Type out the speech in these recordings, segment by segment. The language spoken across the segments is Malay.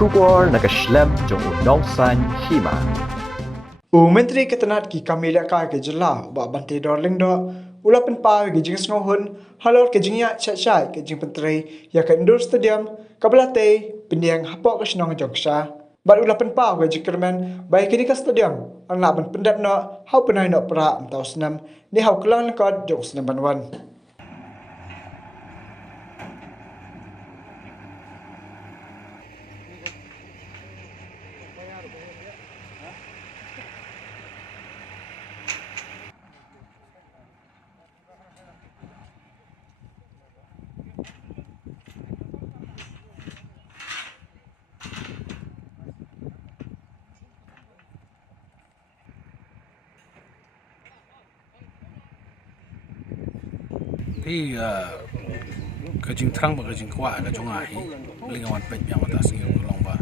Shubor nakaslem jong unongsan hima. Menteri Ketenat ki Kamila ka ke jela ba banti darling do ulapan pa ke jing snohun halor ke jingya chachai ke jing penteri ya ke indoor stadium kabalate pindiang hapok ke snong jongsha ba ulapan pa ke jikerman bai ke ka stadium ang laban pendat no hau penai no pra am tau senam ni hau kelang ko jong senam banwan. Thì cái chính thăng và cái chính quả cái trong ai liên quan bệnh nhau ta sinh yêu lòng và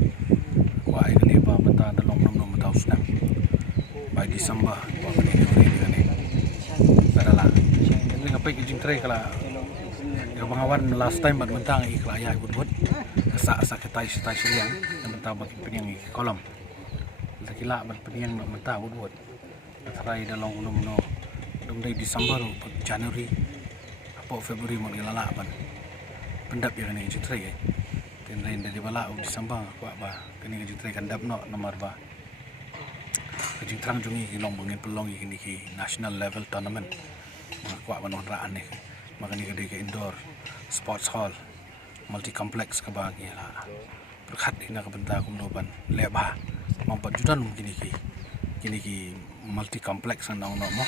quả cái này và mình ta đã lòng năm năm tao năm by December và cái này ada lah ini ngapain ke jing tray kala ya bangawan last time bat mentang ik la ya but asa ketai siang yang mentang bagi penyang kolam sakila bat penyang mentang but try dalam no dum dari December January apa Februari mau ngelala ban pendap ya ni jing tray ten lain dari bala December kwa ba kini jing tray kandap no nomor ba jing trang jungi ilong bangin pelong ini ki national level tournament kuat banon raan ni makani ke indoor sports hall multi complex ke bagi lah berkat ina ke benda kum doban leba mampat judan kini ki multi complex nang no mo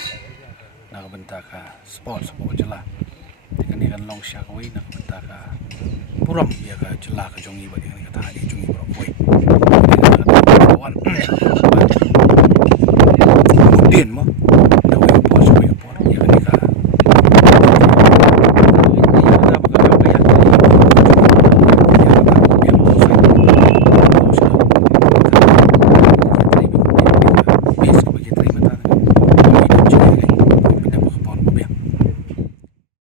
na ke benda ka sports po jela kini kan long syak wei na ke benda ka puram ya ka jela ka jongi ba ni ka ta di jongi puram wei kawan udin mo